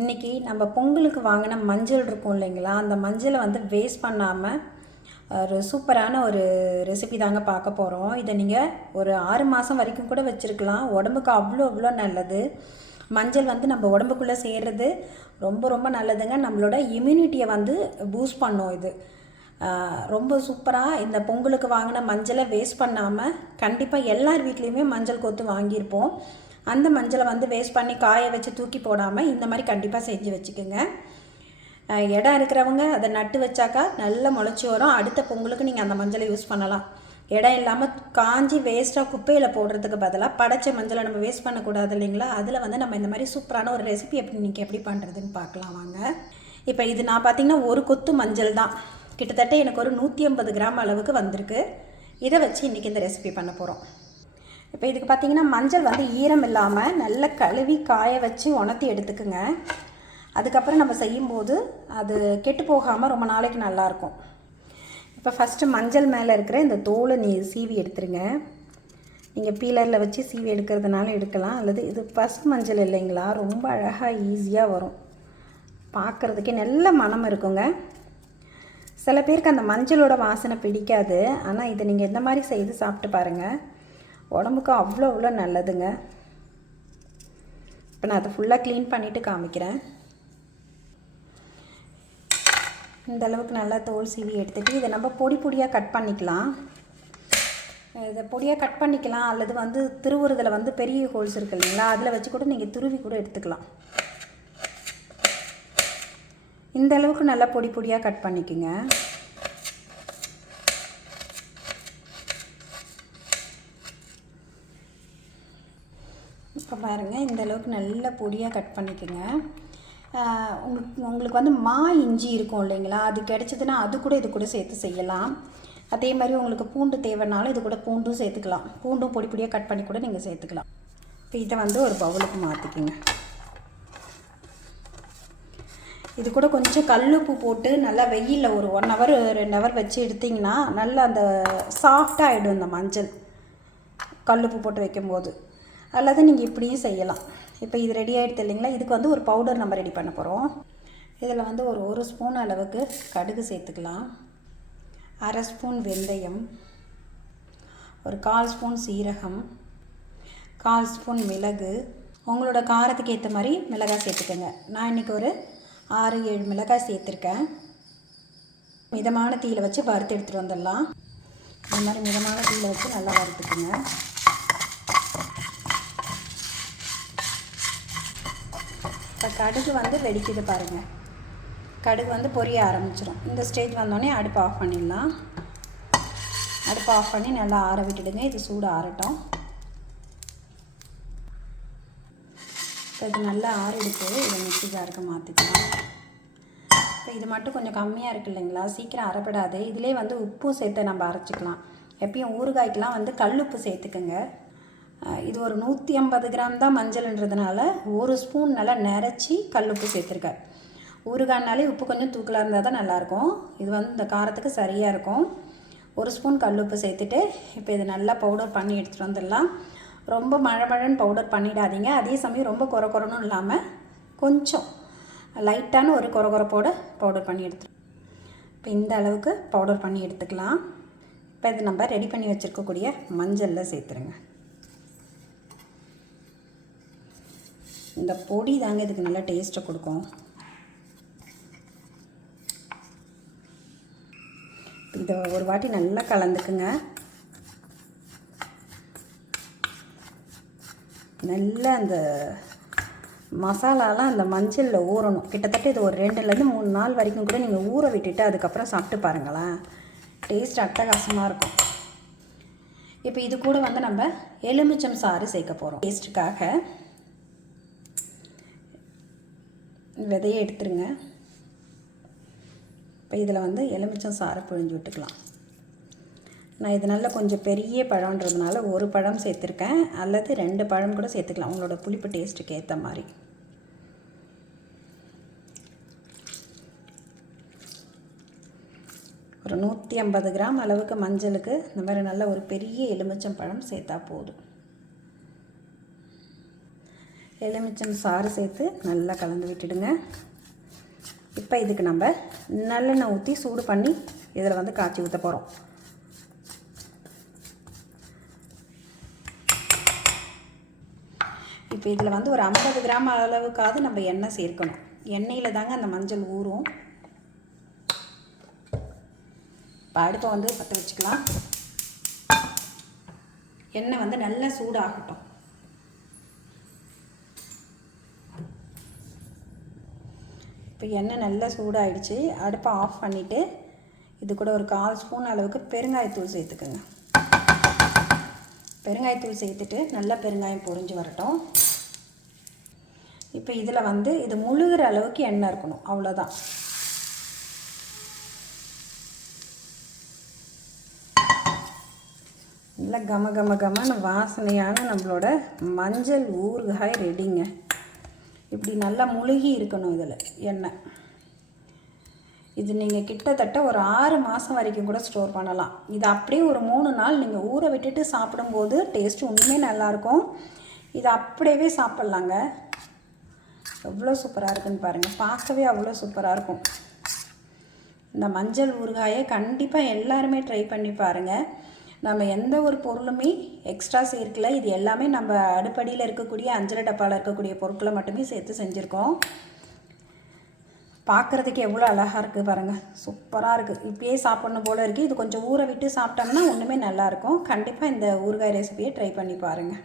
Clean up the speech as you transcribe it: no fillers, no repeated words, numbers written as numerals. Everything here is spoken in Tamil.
இன்றைக்கி நம்ம பொங்கலுக்கு வாங்கின மஞ்சள் இருக்கும் இல்லைங்களா, அந்த மஞ்சளை வந்து வேஸ்ட் பண்ணாமல் ஒரு சூப்பரான ஒரு ரெசிபி தாங்க பார்க்க போகிறோம். இதை நீங்கள் ஒரு 6 மாதம் வரைக்கும் கூட வச்சுருக்கலாம். உடம்புக்கு அவ்வளோ நல்லது. மஞ்சள் வந்து நம்ம உடம்புக்குள்ளே சேர்றது ரொம்ப ரொம்ப நல்லதுங்க. நம்மளோட இம்யூனிட்டியை வந்து பூஸ்ட் பண்ணும். இது ரொம்ப சூப்பராக. இந்த பொங்கலுக்கு வாங்கின மஞ்சளை வேஸ்ட் பண்ணாமல் கண்டிப்பாக எல்லார் வீட்லேயுமே மஞ்சள் கொத்து வாங்கியிருப்போம். அந்த மஞ்சளை வந்து வேஸ்ட் பண்ணி காய வச்சு தூக்கி போடாமல் இந்த மாதிரி கண்டிப்பாக செஞ்சு வச்சுக்கோங்க. இடம் இருக்கிறவங்க அதை நட்டு வச்சாக்கா நல்லா முளைச்சி வரும். அடுத்த பொங்கலுக்கு நீங்கள் அந்த மஞ்சளை யூஸ் பண்ணலாம். இடம் இல்லாமல் காஞ்சி வேஸ்ட்டாக குப்பையில் போடுறதுக்கு பதிலாக படைச்ச மஞ்சளை நம்ம வேஸ்ட் பண்ணக்கூடாது இல்லைங்களா. அதில் வந்து நம்ம இந்த மாதிரி சூப்பரான ஒரு ரெசிபி எப்படி பண்ணுறதுன்னு பார்க்கலாம் வாங்க. இப்போ இது நான் பார்த்திங்கன்னா ஒரு கொத்து மஞ்சள் தான், கிட்டத்தட்ட எனக்கு ஒரு 150 கிராம் அளவுக்கு வந்திருக்கு. இதை வச்சு இன்றைக்கி இந்த ரெசிபி பண்ண போகிறோம். இப்போ இதுக்கு பார்த்திங்கன்னா மஞ்சள் வந்து ஈரம் இல்லாமல் நல்லா கழுவி காய வச்சு உணர்த்தி எடுத்துக்குங்க. அதுக்கப்புறம் நம்ம செய்யும்போது அது கெட்டு போகாமல் ரொம்ப நாளைக்கு நல்லாயிருக்கும். இப்போ ஃபஸ்ட்டு மஞ்சள் மேலே இருக்கிற இந்த தோலை சீவி எடுத்துருங்க. நீங்கள் பீலரில் வச்சு சீவி எடுக்கிறதுனால எடுக்கலாம், அல்லது இது பசு மஞ்சள் இல்லைங்களா, ரொம்ப அழகாக ஈஸியாக வரும். பார்க்குறதுக்கே நல்ல மனம் இருக்குங்க. சில பேருக்கு அந்த மஞ்சளோட வாசனை பிடிக்காது. ஆனால் இதை நீங்கள் இந்த மாதிரி செய்து சாப்பிட்டு பாருங்கள், உடம்புக்கு அவ்வளோ நல்லதுங்க. இப்போ நான் அதை ஃபுல்லாக க்ளீன் பண்ணிவிட்டு காமிக்கிறேன். இந்த அளவுக்கு நல்லா தோல் சீவி எடுத்துகிட்டு இதை நம்ம பொடியாக கட் பண்ணிக்கலாம். இதை பொடியாக கட் பண்ணிக்கலாம், அல்லது வந்து திருவுறதில் வந்து பெரிய ஹோல்ஸ் இருக்குது இல்லைங்களா, அதில் வச்சு கூட நீங்கள் துருவி கூட எடுத்துக்கலாம். இந்த அளவுக்கு நல்லா பொடியாக கட் பண்ணிக்கோங்க. இப்போ பாருங்கள், இந்த அளவுக்கு நல்ல பொடியாக கட் பண்ணிக்கோங்க. உங்களுக்கு வந்து இஞ்சி இருக்கும் இல்லைங்களா, அது கிடச்சிதுன்னா அது கூட இது கூட சேர்த்து செய்யலாம். அதே மாதிரி உங்களுக்கு பூண்டு தேவைன்னாலும் இது கூட பூண்டும் சேர்த்துக்கலாம். பூண்டும் பொடியாக கட் பண்ணி கூட நீங்கள் சேர்த்துக்கலாம். இப்போ இதை வந்து ஒரு பவுலுக்கு மாற்றிக்கோங்க. இது கூட கொஞ்சம் கல்லுப்பு போட்டு நல்லா வெயிலில் ஒரு 1 ஹவர் 2 ஹவர் வச்சு எடுத்திங்கன்னா நல்லா அந்த சாஃப்டாக ஆகிடும் இந்த மஞ்சள், கல்லுப்பு போட்டு வைக்கும்போது. அல்லது நீங்கள் இப்படியும் செய்யலாம். இப்போ இது ரெடி ஆகிடுது இல்லைங்களா. இதுக்கு வந்து ஒரு பவுடர் நம்ம ரெடி பண்ண போகிறோம். இதில் வந்து ஒரு ஸ்பூன் அளவுக்கு கடுகு சேர்த்துக்கலாம், 1/2 ஸ்பூன் வெந்தயம், ஒரு 1/4 ஸ்பூன் சீரகம், 1/4 ஸ்பூன் மிளகு. உங்களோட காரத்துக்கு ஏற்ற மாதிரி மிளகாய் சேர்த்துக்கோங்க. நான் இன்றைக்கி ஒரு 6-7 மிளகாய் சேர்த்துருக்கேன். மிதமான தீயில் வச்சு வறுத்து எடுத்துகிட்டு வந்துடலாம். இந்த மாதிரி மிதமான தீயில் வச்சு நல்லா வறுத்துக்குங்க. இப்போ கடுகு வந்து வெடிக்குது பாருங்கள், கடுகு வந்து பொரிய ஆரம்பிச்சிடும். இந்த ஸ்டேஜ் வந்தோடனே அடுப்பு ஆஃப் பண்ணிடலாம். அடுப்பு ஆஃப் பண்ணி நல்லா ஆற விட்டுடுங்க. இது சூடு ஆறட்டும். இப்போ இது நல்லா ஆறிடுச்சு. இதை மிக்ஸி ஜாருக்கு மாற்றிக்கலாம். இப்போ இது மட்டும் கொஞ்சம் கம்மியாக இருக்குது இல்லைங்களா, சீக்கிரம் அரைப்படாது. இதிலே வந்து உப்பும் சேர்த்து நம்ம அரைச்சிக்கலாம். எப்பயும் ஊறுகாய்க்கெலாம் வந்து கல்லுப்பு சேர்த்துக்குங்க. இது ஒரு 150 கிராம் தான் மஞ்சள்ன்றதுனால 1 ஸ்பூன் நல்லா நிறச்சி கல்லுப்பு சேர்த்துருக்கேன். ஊறுகாய்னாலே உப்பு கொஞ்சம் தூக்கலாக இருந்தால் தான் நல்லாயிருக்கும். இது வந்து இந்த காரத்துக்கு சரியாக இருக்கும். 1 ஸ்பூன் கல்லுப்பு சேர்த்துட்டு இப்போ இது நல்லா பவுடர் பண்ணி எடுத்துகிட்டு வந்துடலாம். ரொம்ப மழன்னு பவுடர் பண்ணிடாதீங்க. அதே சமயம் ரொம்ப கொரன்னு இல்லாமல் கொஞ்சம் லைட்டான ஒரு கொரப்போட பவுடர் பண்ணி எடுத்துருவோம். இப்போ இந்த அளவுக்கு பவுடர் பண்ணி எடுத்துக்கலாம். இப்போ இது நம்ம ரெடி பண்ணி வச்சுருக்கக்கூடிய மஞ்சளில் சேர்த்துருங்க. இந்த பொடி தாங்க இதுக்கு நல்லா டேஸ்ட்டை கொடுக்கும். இதை ஒரு வாட்டி நல்லா கலந்துக்குங்க. நல்லா அந்த மசாலாலாம் அந்த மஞ்சளில் ஊறணும். கிட்டத்தட்ட இது ஒரு 2-3 நாள் வரைக்கும் கூட நீங்கள் ஊற விட்டுட்டு அதுக்கப்புறம் சாப்பிட்டு பாருங்களேன், டேஸ்ட் அட்டகாசமாக இருக்கும். இப்போ இது கூட வந்து நம்ம எலுமிச்சம் சாறு சேர்க்க போகிறோம் டேஸ்ட்டுக்காக. விதையை எடுத்துருங்க. இப்போ இதில் வந்து எலுமிச்சம் சாறை பிழிஞ்சு விட்டுக்கலாம். நான் இது நல்லா கொஞ்சம் பெரிய பழம்ன்றதுனால 1 பழம் சேர்த்துருக்கேன், அல்லது 2 பழம் கூட சேர்த்துக்கலாம், உங்களோட புளிப்பு டேஸ்ட்டுக்கு ஏற்ற மாதிரி. ஒரு 150 கிராம் அளவுக்கு மஞ்சளுக்கு இந்த மாதிரி நல்ல ஒரு பெரிய எலுமிச்சம் பழம் சேர்த்தா போதும். எலுமிச்சம் சாறு சேர்த்து நல்லா கலந்து விட்டுடுங்க. இப்போ இதுக்கு நம்ம நல்லெண்ணெய் ஊற்றி சூடு பண்ணி இதில் வந்து காய்ச்சி ஊற்ற போகிறோம். இப்போ இதில் வந்து ஒரு 50 கிராம் அளவுக்காவது நம்ம எண்ணெய் சேர்க்கணும். எண்ணெயில் தாங்க அந்த மஞ்சள் ஊறும். இப்போ அடுப்பை வந்து பற்ற வச்சுக்கலாம். எண்ணெய் வந்து நல்லா சூடாகட்டும். இப்போ எண்ணெய் நல்லா சூடாகிடுச்சு. அடுப்பை ஆஃப் பண்ணிவிட்டு இது கூட ஒரு 1/4 ஸ்பூன் அளவுக்கு பெருங்காயத்தூள் சேர்த்துக்குங்க. பெருங்காயத்தூள் சேர்த்துட்டு நல்லா பெருங்காயம் பொரிஞ்சு வரட்டும். இப்போ இதில் வந்து இது முழுகிற அளவுக்கு எண்ணெய் இருக்கணும், அவ்வளோதான். நல்லா கம கம கமன்னு வாசனையான நம்மளோட மஞ்சள் ஊறுகாய் ரெடிங்க. இப்படி நல்லா முழுகி இருக்கணும் இதில் எண்ணெய். இது நீங்கள் கிட்டத்தட்ட ஒரு 6 மாதம் வரைக்கும் கூட ஸ்டோர் பண்ணலாம். இது அப்படியே ஒரு 3 நாள் நீங்கள் ஊற விட்டுட்டு சாப்பிடும்போது டேஸ்ட்டு உண்மையே நல்லாயிருக்கும். இது அப்படியே சாப்பிட்லாங்க. எவ்வளோ சூப்பராக இருக்குன்னு பாருங்கள். பார்க்கவே அவ்வளோ சூப்பராக இருக்கும். இந்த மஞ்சள் ஊறுகாயை கண்டிப்பாக எல்லாருமே ட்ரை பண்ணி பாருங்கள். நம்ம எந்த ஒரு பொருளுமே எக்ஸ்ட்ரா சேர்க்கல. இது எல்லாமே நம்ம அடுப்படியில் இருக்கக்கூடிய அஞ்சரை டப்பாவில் இருக்கக்கூடிய பொருட்களை மட்டுமே சேர்த்து செஞ்சுருக்கோம். பார்க்குறதுக்கு எவ்வளோ அழகாக இருக்குது பாருங்கள். சூப்பராக இருக்குது. இப்படியே சாப்பிட்ணும் போல் இருக்குது. இது கொஞ்சம் ஊற விட்டு சாப்பிட்டோம்னா ஒன்றுமே நல்லாயிருக்கும். கண்டிப்பாக இந்த ஊறுகாய் ரெசிபியை ட்ரை பண்ணி பாருங்கள்.